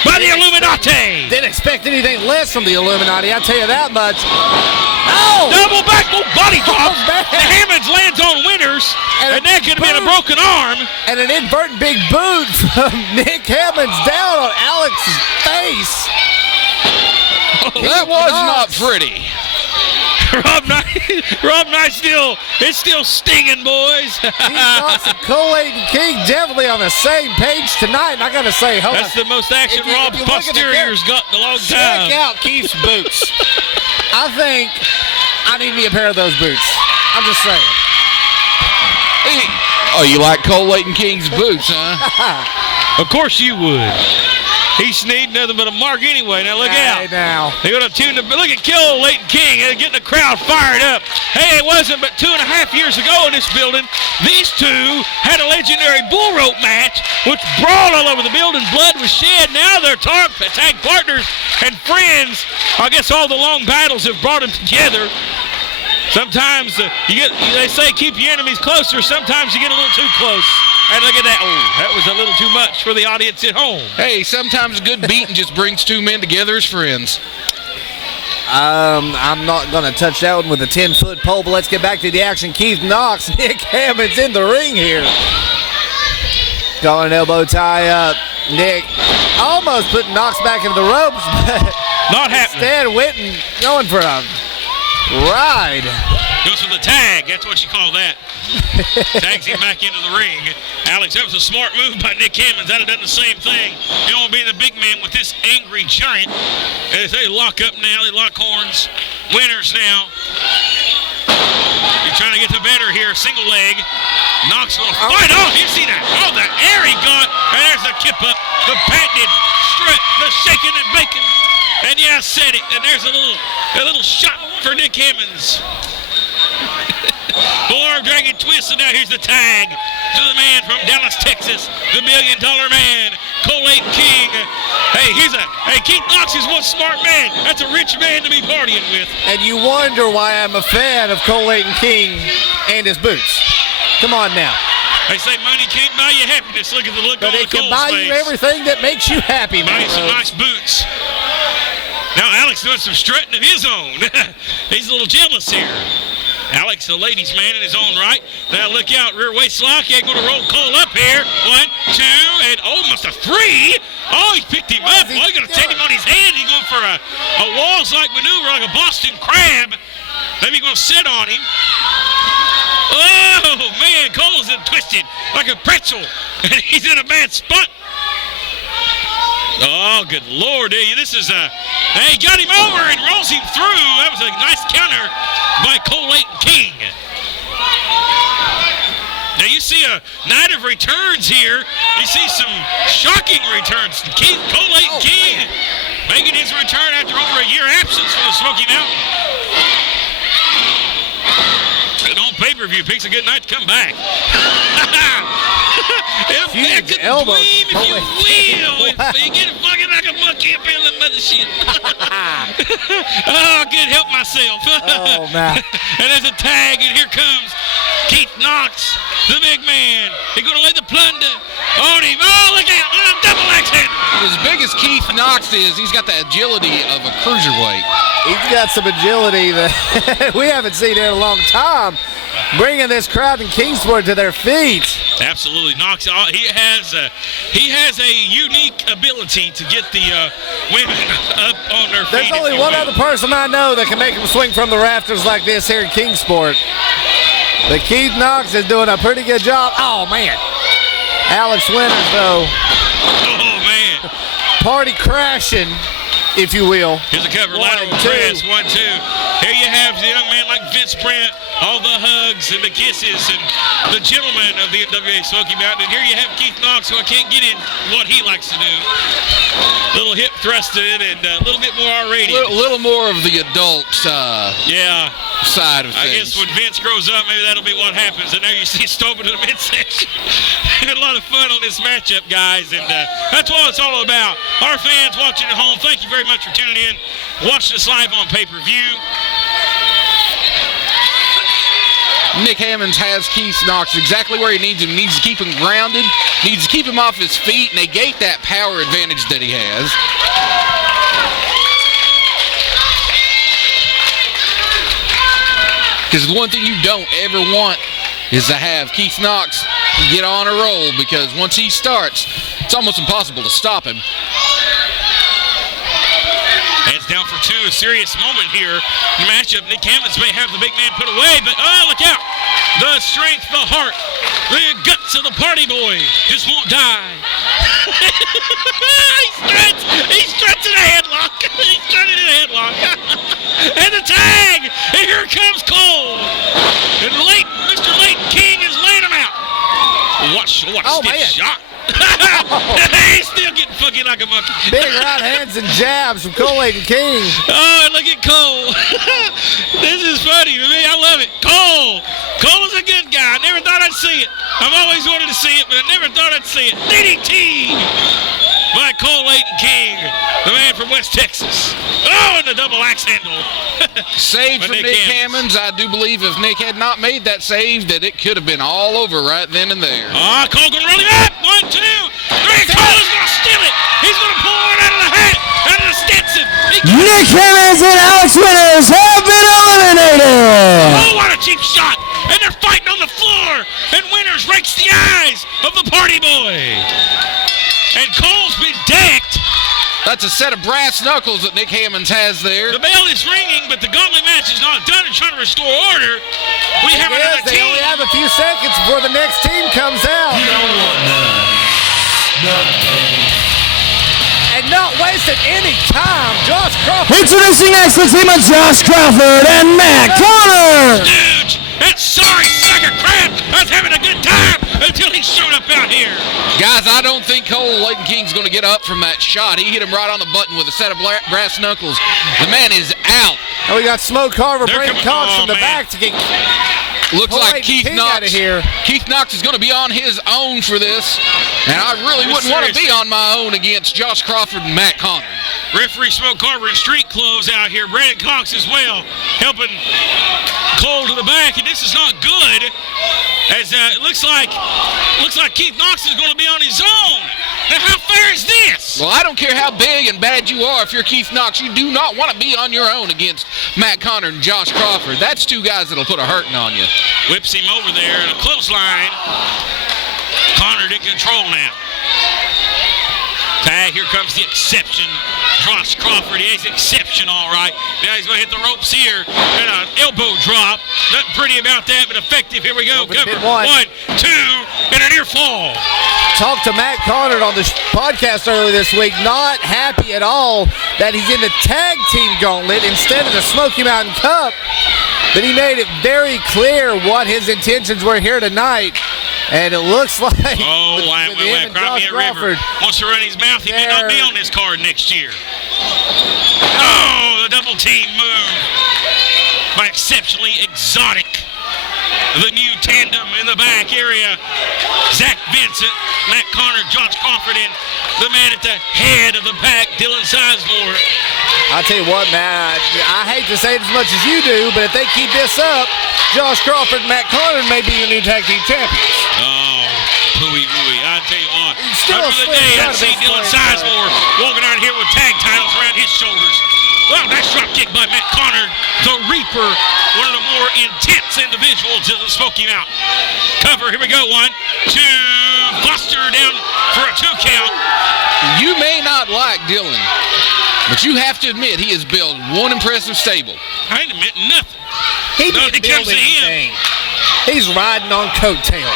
by the Illuminati. Didn't expect anything less from the Illuminati, I'll tell you that much. Oh! Double back, body drop. The Hammonds lands on Winters, and that could have been a broken arm. And an inverted big boot from Nick Hammonds down on Alex's face. That was not pretty. Rob Knight it's still stinging, boys. Keith Knox and Cole Layton King definitely on the same page tonight. And I gotta say, that's the most action Rob posterior's got in a long time. Check out Keith's boots. I think I need me a pair of those boots. I'm just saying. Oh, you like Cole Layton King's boots, huh? Of course you would. He's need nothing but a mark anyway. Now look out. Now. They're going to tune the. Look at Cole Layton King. They're getting the crowd fired up. Hey, it wasn't but 2.5 years ago in this building, these two had a legendary bull rope match, which brawled all over the building. Blood was shed. Now they're tag partners and friends. I guess all the long battles have brought them together. Sometimes they say keep your enemies closer. Sometimes you get a little too close. And look at that. Oh, that was a little too much for the audience at home. Hey, sometimes a good beating just brings two men together as friends. I'm not going to touch that one with a 10-foot pole, but let's get back to the action. Keith Knox, Nick Hammonds in the ring here. Got an elbow tie up. Nick almost putting Knox back into the ropes, but not happening. Instead, Witten going for a ride. Goes for the tag. That's what you call that. Tags him back into the ring. Alex, that was a smart move by Nick Hammonds. I'd have done the same thing. You don't want to be the big man with this angry giant. As they lock up now, they lock horns. Winners now. You're trying to get the better here. Single leg. Knox going to fight off. You see that? Oh, the air he got. And there's the kip up. The patented strut. The shaking and baking. And yeah, I said it. And there's a little shot for Nick Hammonds. Full arm dragon twist, and now here's the tag to the man from Dallas, Texas, the $1 Million Man, Cole Layton King. Hey, Keith Knox is one smart man. That's a rich man to be partying with. And you wonder why I'm a fan of Cole Layton King and his boots. Come on now. They say money can't buy you happiness. Look at the look But on it can Cole's buy face. you everything that makes you happy, Buy man. you some nice boots. Now Alex doing some strutting of his own. He's a little jealous here. Alex, a ladies' man in his own right. Now look out, rear waist lock. He ain't going to roll Cole up here. 1, 2, and almost a 3. Oh, he picked him up. Oh, he's going to take him on his head. He's going for a walls-like maneuver like a Boston crab. Maybe going to sit on him. Oh, man, Cole's twisted like a pretzel. And he's in a bad spot. Oh, good Lord. This is he got him over and rolls him through. That was a nice counter by Cole Layton King. Now you see a night of returns here. You see some shocking returns. Cole Layton King making his return after over a year absence from the Smoky Mountain. And on pay-per-view, picks a good night to come back. Huge elbow. If you will. You get fucking like a monkey up in the mother shit. Oh, I couldn't help myself. Oh, man. And there's a tag, and here comes Keith Knox, the big man. He's going to lay the plunder on him. Oh, look out. Double axe handle. As big as Keith Knox is, he's got the agility of a cruiserweight. He's got some agility that we haven't seen in a long time, bringing this crowd in Kingsport to their feet. Absolutely, Knox. He has a unique ability to get the women up on their feet. There's only one other person I know that can make them swing from the rafters like this here in Kingsport. But Keith Knox is doing a pretty good job. Oh, man. Alex Winters, though. Oh, man. Party crashing, if you will. Here's a cover, 1, lateral 2. press, 1, 2. Here you have the young man like Vince Brent, all the hugs and the kisses and the gentleman of the NWA Smoky Mountain. And here you have Keith Knox, who I can't get in what he likes to do. Little hip thrusted and a little bit more R-rated. A little more of the adult Yeah. side of I things. guess when Vince grows up, maybe that'll be what happens. And there you see Stopen to the midsection. Had a lot of fun on this matchup, guys, and that's what it's all about. Our fans watching at home, thank you very much for tuning in, watching us live on pay-per-view. Nick Hammonds has Keith Knox exactly where he needs him. He needs to keep him grounded, needs to keep him off his feet, negate that power advantage that he has. Because the one thing you don't ever want is to have Keith Knox get on a roll, because once he starts, it's almost impossible to stop him. Hands down for 2, a serious moment here in the matchup. Nick Hammonds may have the big man put away, but oh, look out. The strength, the heart, the guts of the party boy just won't die. He struts in a headlock. He strutted in a headlock. And the tag, and here comes Cole. And Mr. Layton King is laying him out. Watch this shot. He's still getting funky like a monkey. Big right hands and jabs from Cole Layton King. Oh, and look at Cole. This is funny to me. I love it. Cole is a good guy. I never thought I'd see it. I've always wanted to see it, but I never thought I'd see it. DDT by Cole Layton King, the man from West Texas. Oh, and the double axe handle. Save for Nick Hammonds. I do believe if Nick had not made that save, that it could have been all over right then and there. Cole going to run him up. 1, 2, 3. Cole is going to steal it. He's going to pull one out of the hat, out of the Stetson. Nick Hammonds and Alex Winters have been eliminated. Oh, what a cheap shot. And they're fighting on the floor. And Winters rakes the eyes of the party boy. And Cole's been decked. That's a set of brass knuckles that Nick Hammonds has there. The bell is ringing, but the gauntlet match is not done. They're trying to restore order. We have another They team. only have a few seconds before the next team comes out. And not wasting any time, Josh Crawford. Introducing next the team of Josh Crawford and Matt Connor. Stooge, that sorry sack of crap, was having a good time until he showed up out here. Guys, I don't think Cole Layton King's going to get up from that shot. He hit him right on the button with a set of brass knuckles. The man is out. And we got Smoke Carver, They're Brandon coming- Cox oh, from the man. back to get Looks like Keith King out of Knox. here. Keith Knox is going to be on his own for this, and I really wouldn't want to be on my own against Josh Crawford and Matt Connor. Referee Smoke Carver in street clothes out here. Brandon Cox as well, helping Cole to the back, and this is not good. As it looks like Keith Knox is going to be on his own. Now, how fair is this? Well, I don't care how big and bad you are. If you're Keith Knox, you do not want to be on your own against Matt Connor and Josh Crawford. That's two guys that'll put a hurting on you. Whips him over there in a clothesline. Connor in control now. Tag, here comes the exception. Josh Crawford, he is exception, all right. Now he's going to hit the ropes here. And an elbow drop. Nothing pretty about that, but effective. Here we go. Cover. 1, 2, and a near fall. Talked to Matt Connor on the podcast earlier this week. Not happy at all that he's in the tag team gauntlet instead of the Smoky Mountain Cup. But he made it very clear what his intentions were here tonight. And it looks like Crimea River wants to run his mouth. He may not be on this card next year. Oh, the double team move by Exceptionally Exotic. The new tandem in the back area. Zach Vincent, Matt Connor, Josh Crawford, and the man at the head of the pack, Dylan Sizemore. I'll tell you what, Matt, I hate to say it as much as you do, but if they keep this up, Josh Crawford and Matt Connor may be your new tag team champions. Oh, hooey. I'll tell you what. Still Under the day, I've seen Dylan Sizemore walking out here with tag titles around his shoulders. Well, nice drop kick by Matt Connor, the Reaper, one of the more intense individuals in the Smoky Mountain. Cover, here we go, 1, 2, Buster down for a 2 count. You may not like Dylan, but you have to admit he has built one impressive stable. I ain't admitting nothing. He didn't build anything. He's riding on coattails.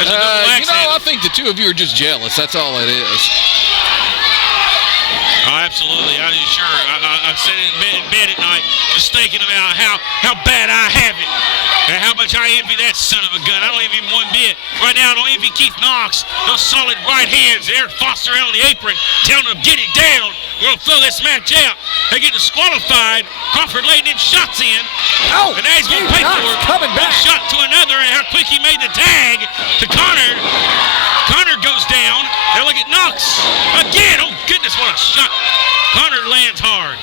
I think the two of you are just jealous. That's all it is. Oh, absolutely. I am sure. I sit in bed at night just thinking about how bad I have it and how much I envy that son of a gun. I don't envy him one bit. Right now, I don't envy Keith Knox. Those solid right hands. Eric Foster out on the apron telling him, get it down. We're going to throw this match out. They get disqualified. Crawford laying them shots in. Oh, and now he's going to pay for it. Coming back. One shot to another, and how quick he made the tag to Connor. Connor goes down. Now look at Knox. Again. Oh, goodness, what a shot. Connor lands hard.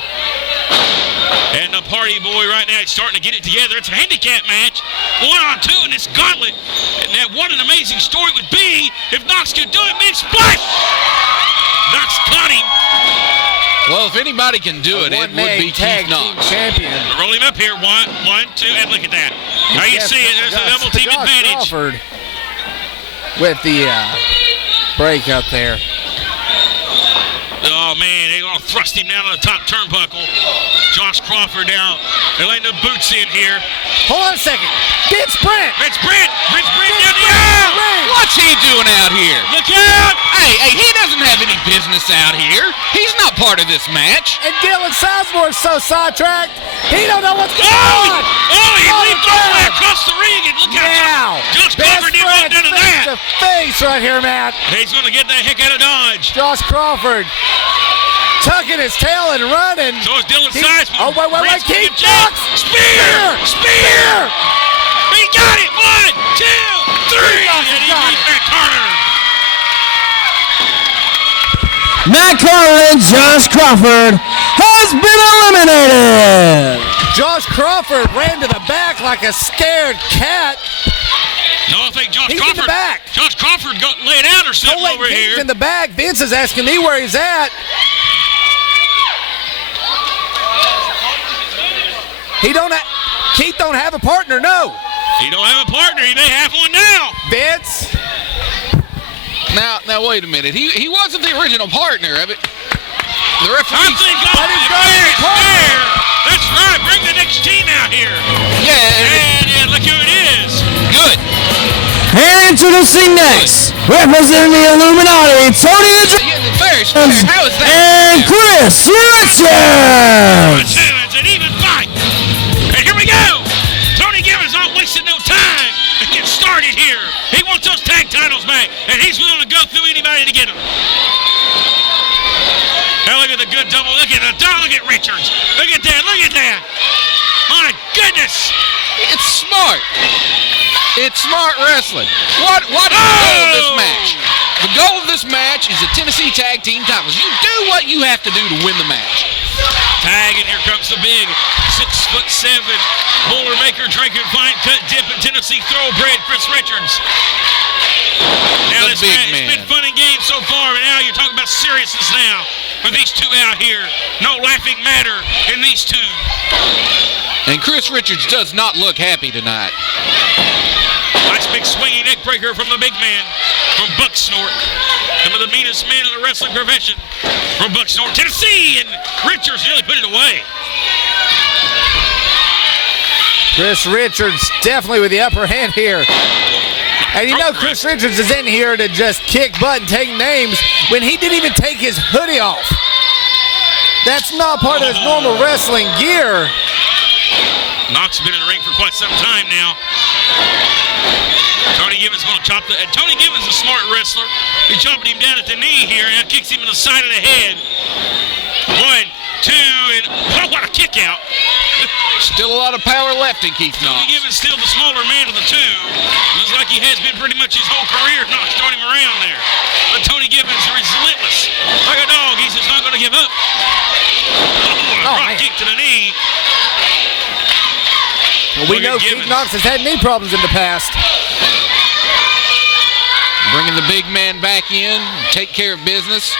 And the party boy right now is starting to get it together. It's a handicap match. 1-on-2 in this gauntlet. And that what an amazing story it would be if Knox could do it. Big splash. Knox caught him. Well, if anybody can do it, it would be Keith Knox. Champion. Roll him up here. 1, 2, and look at that. Now you see it. There's a double team advantage. Crawford with the break up there. Oh, man, they're going to thrust him down to the top turnbuckle. Josh Crawford down. They're laying the boots in here. Hold on a second. Vince Brent down the aisle. What's he doing out here? Look out! Hey, he doesn't have any business out here. He's not part of this match. And Dylan Sizemore is so sidetracked, he don't know what's going on. Oh, he leaped all the way across the ring, and look out. Josh Crawford didn't want none of that. The face right here, Matt. He's going to get the heck out of Dodge. Josh Crawford tucking his tail and running. So is Dylan Sizemore. Oh, wait. Keith Knox. Spear. He got it. 1, 2, 3. And he beat Matt Connor. Matt Connor and Josh Crawford has been eliminated. Josh Crawford ran to the back like a scared cat. No, I think Josh He's Crawford. in the back. Josh Crawford got laid out or something over He's here. in the back. Vince is asking me where he's at. Keith don't have a partner, no. He don't have a partner. He may have one now. Vince. Now wait a minute. He wasn't the original partner of it. The referee. I think fair. That's right. Bring the next team out here. Yeah. And look who it is. Good. And introducing next, representing the Illuminati, Tony the Fair. How is that? and Chris Richards. It's an even fight. And here we go. Tony Gibbons not wasting no time to get started here. He wants those tag titles back, and he's willing to go through anybody to get them. Now look at the good double. Look at Richards. Look at that. My goodness. It's smart. It's smart wrestling. What is the goal of this match? The goal of this match is the Tennessee Tag Team titles. You do what you have to do to win the match. Tag, and here comes the big 6'7" Boilermaker, drinking fine cut dip in Tennessee thoroughbred Chris Richards. Now The this big match, man. it's been fun and games so far, but now you're talking about seriousness now for these two out here. No laughing matter in these two. And Chris Richards does not look happy tonight. Nice big swinging neck breaker from the big man, from Buck Snort. Some of the meanest men in the wrestling profession from Buck Snort, Tennessee, and Richards really put it away. Chris Richards definitely with the upper hand here. And you know Chris Richards is in here to just kick butt and take names when he didn't even take his hoodie off. That's not part of his normal wrestling gear. Knox has been in the ring for quite some time now. Tony Gibbons going to chop the... And Tony Gibbons is a smart wrestler. He chopped him down at the knee here and now kicks him in the side of the head. 1, 2, and... Oh, what a kick out. Still a lot of power left in Keith Knox. Tony Gibbons still the smaller man of the two. Looks like he has been pretty much his whole career. Knox throwing him around there. But Tony Gibbons is relentless. Like a dog, he's just not going to give up. Oh, a drop kick to the knee. Well, we know Keith Knox has had knee problems in the past. Bringing the big man back in, take care of business.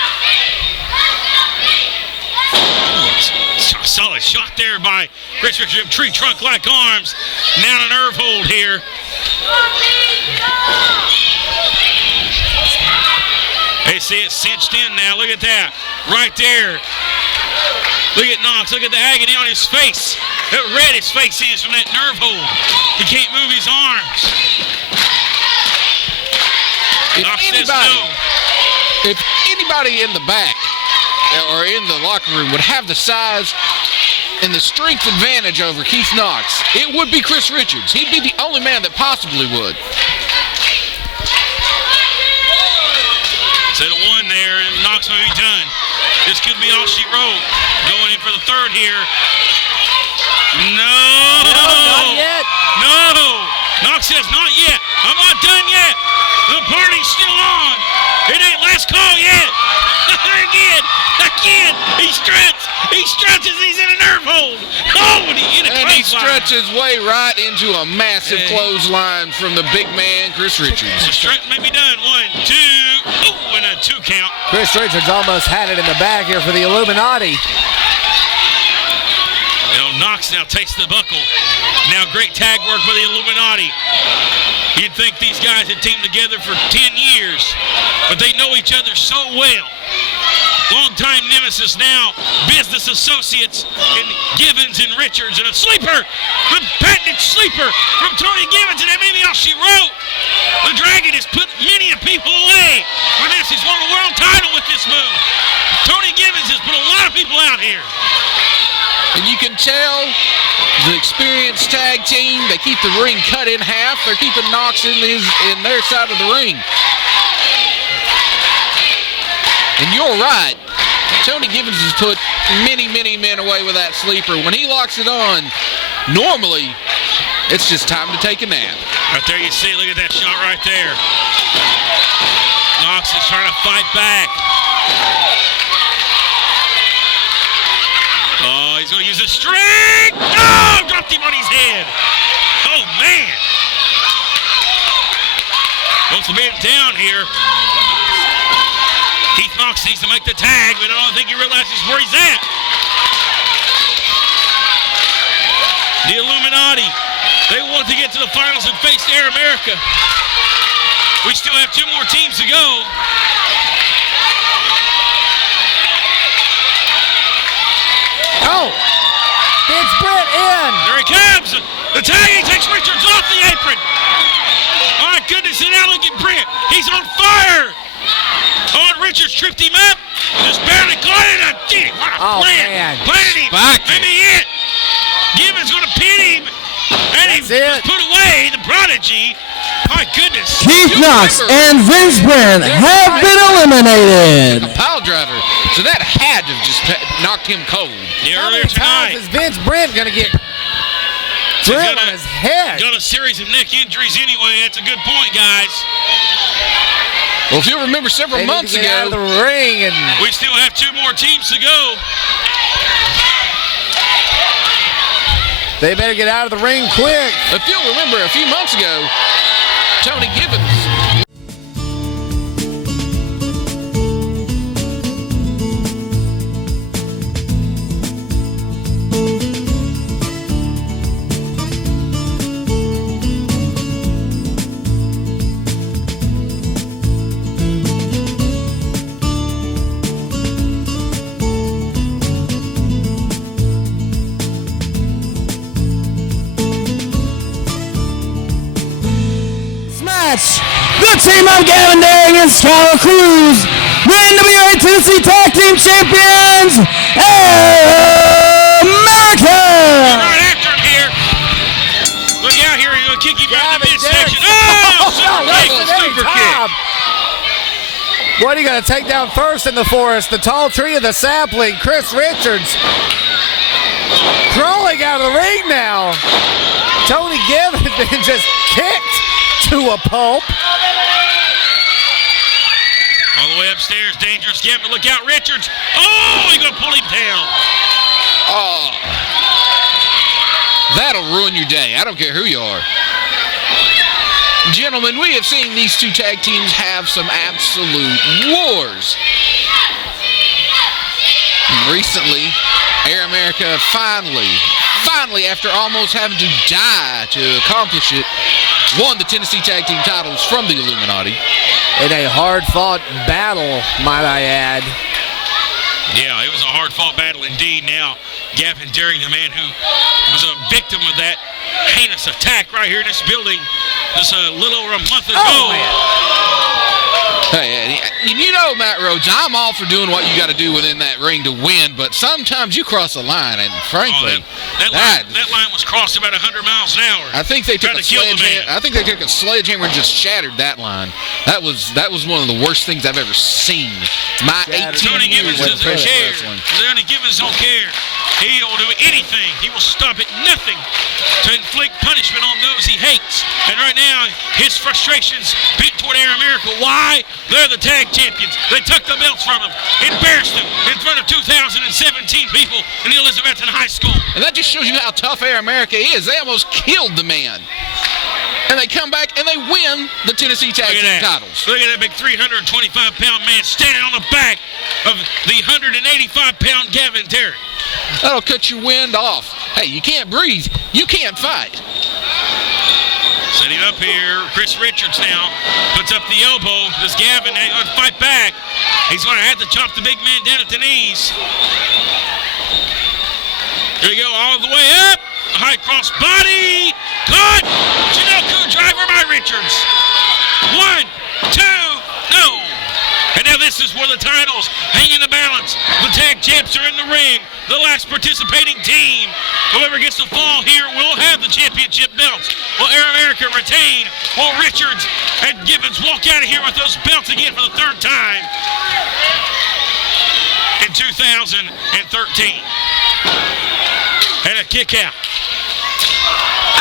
Solid shot there by Chris Richards. Tree trunk-like arms. Now a nerve hold here. They see it cinched in now. Look at that. Right there. Look at Knox. Look at the agony on his face. How red his face is from that nerve hold. He can't move his arms. If anybody in the back or in the locker room would have the size and the strength advantage over Keith Knox, it would be Chris Richards. He'd be the only man that possibly would. Set of one there, and Knox may be done. This could be all she wrote. Going in for the third here. No, not yet. No. Knox says not yet. I'm not done yet. The party's still on. It ain't last call yet. Again. He stretches. He's in a nerve hold. Oh, and he stretches way right into a massive clothesline from the big man, Chris Richards. The stretch may be done. 1, 2. Oh, and a 2 count. Chris Richards almost had it in the back here for the Illuminati. Knox now takes the buckle. Now great tag work by the Illuminati. You'd think these guys had teamed together for 10 years, but they know each other so well. Long-time nemesis now, business associates in Gibbons and Richards, and a sleeper, the patented sleeper from Tony Gibbons, and that may be all she wrote. The Dragon has put many people away with this. He's won the world title with this move. Tony Gibbons has put a lot of people out here. And you can tell the experienced tag team, they keep the ring cut in half. They're keeping Knox in their side of the ring. And you're right. Tony Gibbons has put many, many men away with that sleeper. When he locks it on, normally it's just time to take a nap. Right there you see, look at that shot right there. Knox is trying to fight back. Oh, he's going to use a string. Oh, dropped him on his head. Oh, man. Both the men down here. Keith Knox needs to make the tag, but I don't think he realizes where he's at. The Illuminati, they want to get to the finals and face Air America. We still have 2 more teams to go. Oh, Vince Brett in. There he comes. The tag, he takes Richards off the apron. Oh, my goodness, and now look at Brett. He's on fire. Oh, and Richards tripped him up. Just barely caught it. Gee, what a plant. Man. Planted him. Maybe it. Gibbons going to pin him. And he put away the prodigy. My goodness. Keith Knox and Vince Brett have been eliminated. A pile driver. So that had to have just knocked him cold. How many times is Vince Brett going to get drill on his head. Got a series of neck injuries anyway. That's a good point, guys. Well, if you remember several months Get out of ago, the ring and We still have 2 more teams to go. they better get out of the ring quick. if you'll remember a few months ago, Tony Gibbons. Match. The team of Gavin Day against Skylar Cruz, the NWA Tennessee Tag Team Champions, America. Right after him here. Look out here. He's going to kick him out of the Gavin midsection. Derrick. Super kick. What are you going to take down first in the forest? The tall tree or the sapling? Chris Richards crawling out of the ring now. Tony Gibbons been just kicked to a pulp. All the way upstairs. Dangerous Gavin. Look out, Richards. Oh, he's going to pull him down. Oh, that'll ruin your day. I don't care who you are. Gentlemen, we have seen these two tag teams have some absolute wars. Recently, Air America finally, after almost having to die to accomplish it, won the Tennessee Tag Team titles from the Illuminati. In a hard-fought battle, might I add. Yeah, it was a hard-fought battle indeed. Now, Gavin Derrick, the man who was a victim of that heinous attack right here in this building just a little over a month ago. Hey, you know, Matt Rhodes, I'm all for doing what you got to do within that ring to win, but sometimes you cross a line, and frankly, that line was crossed about 100 miles an hour. I think they took a sledgehammer. man. I think they took a sledgehammer and just shattered that line. That was one of the worst things I've ever seen. My 18 Tony years Gibbons of doesn't care. wrestling. Tony Gibbons don't care. He will do anything. He will stop at nothing to inflict punishment on those he hates. And right now, his frustrations bent toward Air America. Why? They're the tag champions. They took the belts from them, embarrassed them in front of 2,017 people in Elizabethton High School. And that just shows you how tough Air America is. They almost killed the man. And they come back and they win the Tennessee Tag Team titles. Look at that big 325-pound man standing on the back of the 185-pound Gavin Derrick. That'll cut your wind off. Hey, you can't breathe. You can't fight. Setting up here, Chris Richards now puts up the elbow. Does Gavin going to fight back? He's going to have to chop the big man down at the knees. Here we go, all the way up. High cross body. Good. Chinoku driver by Richards. 1, 2, no. And now this is where the titles hang in the balance. The tag champs are in the ring. The last participating team. Whoever gets to fall here will have the championship belts. Will Air America retain? Will Richards and Gibbons walk out of here with those belts again for the third time in 2013? And a kick out.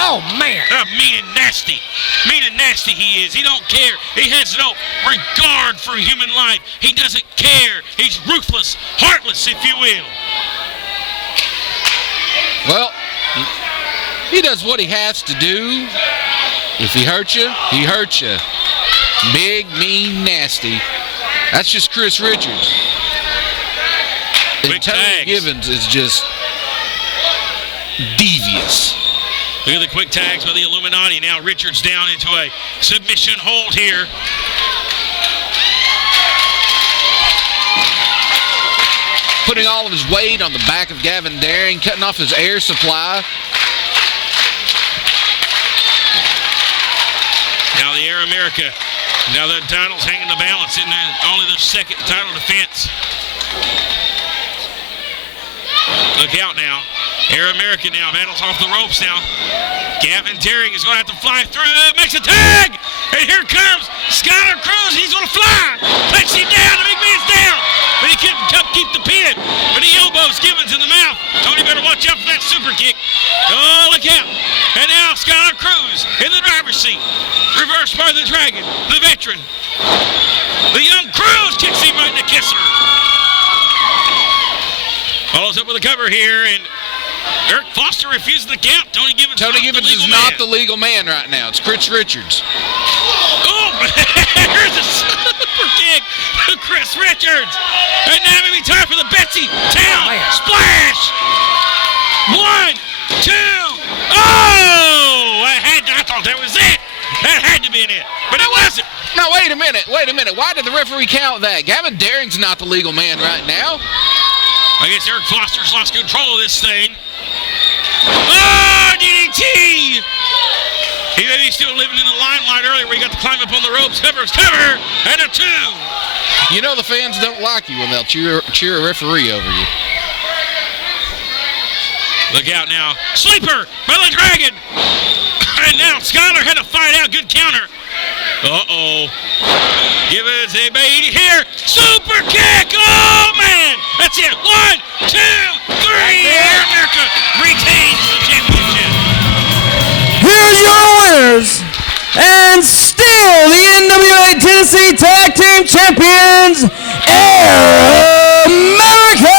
Oh, man. Mean and nasty. Mean and nasty he is. He don't care. He has no regard for human life. He doesn't care. He's ruthless, heartless, if you will. Well, he does what he has to do. If he hurts you, he hurts you. Big, mean, nasty. That's just Chris Richards. And Tony Gibbons is just devious. Look at the quick tags by the Illuminati. Now Richards down into a submission hold here. Putting all of his weight on the back of Gavin Derrick, cutting off his air supply. Now the Air America. Now the title's hanging the balance in only their second title defense. Look out now. Air America now battles off the ropes now. Gavin Derrick is going to have to fly through. Makes a tag. And here comes Skylar Cruz. He's going to fly. Takes him down. The big man's down. But he couldn't keep the pin. But he elbows Gibbons in the mouth. Tony better watch Watch out for that super kick. Oh, look out. And now Skylar Cruz in the driver's seat. Reversed by the Dragon, the veteran. The young Cruz kicks him right in the kisser. Follows up with a cover here, and Eric Foster refuses the count. Tony Gibbons is not the legal man right now. It's Chris Richards. Oh, here's a super kick to Chris Richards. And now maybe time for the Betsy Town splash. 1, 2. Oh, I thought that was it. That had to be it, but it wasn't. Now, wait a minute. Why did the referee count that? Gavin Daring's not the legal man right now. I guess Eric Foster's lost control of this thing. Oh, DDT! He may be still living in the limelight earlier where he got to climb up on the ropes. Cover, and a 2. You know the fans don't like you when they'll cheer a referee over you. Look out now. Sleeper by the Dragon. And now Skylar had to fight out. Good counter. Uh-oh. Give us a baby here. Super kick. Oh, man. That's it. 1, 2, 3. Air America retains the championship. Here's your winners, and still the NWA Tennessee Tag Team Champions, Air America!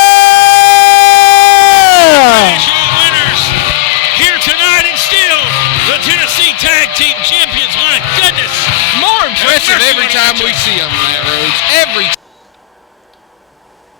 Winners here tonight, and still the Tennessee Tag Team Champions. My goodness. More impressive every time we see them, Matt Rhodes.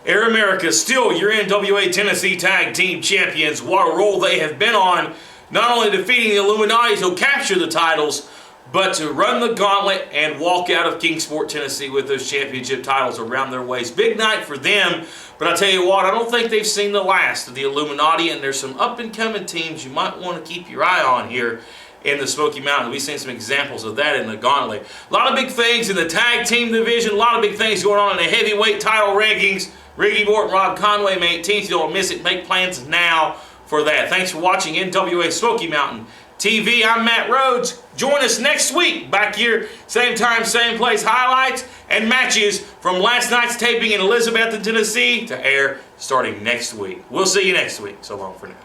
Air America still your NWA Tennessee Tag Team Champions. What a role they have been on, not only defeating the Illuminati to capture the titles, but to run the gauntlet and walk out of Kingsport, Tennessee with those championship titles around their waist. Big night for them, but I tell you what, I don't think they've seen the last of the Illuminati, and there's some up-and-coming teams you might want to keep your eye on here in the Smoky Mountains. We've seen some examples of that in the gauntlet. A lot of big things in the tag team division, a lot of big things going on in the heavyweight title rankings. Ricky Morton, Rob Conway, May 18th. You don't miss it. Make plans now for that. Thanks for watching NWA Smoky Mountain TV. I'm Matt Rhodes. Join us next week back here, same time, same place. Highlights and matches from last night's taping in Elizabeth, Tennessee to air starting next week. We'll see you next week. So long for now.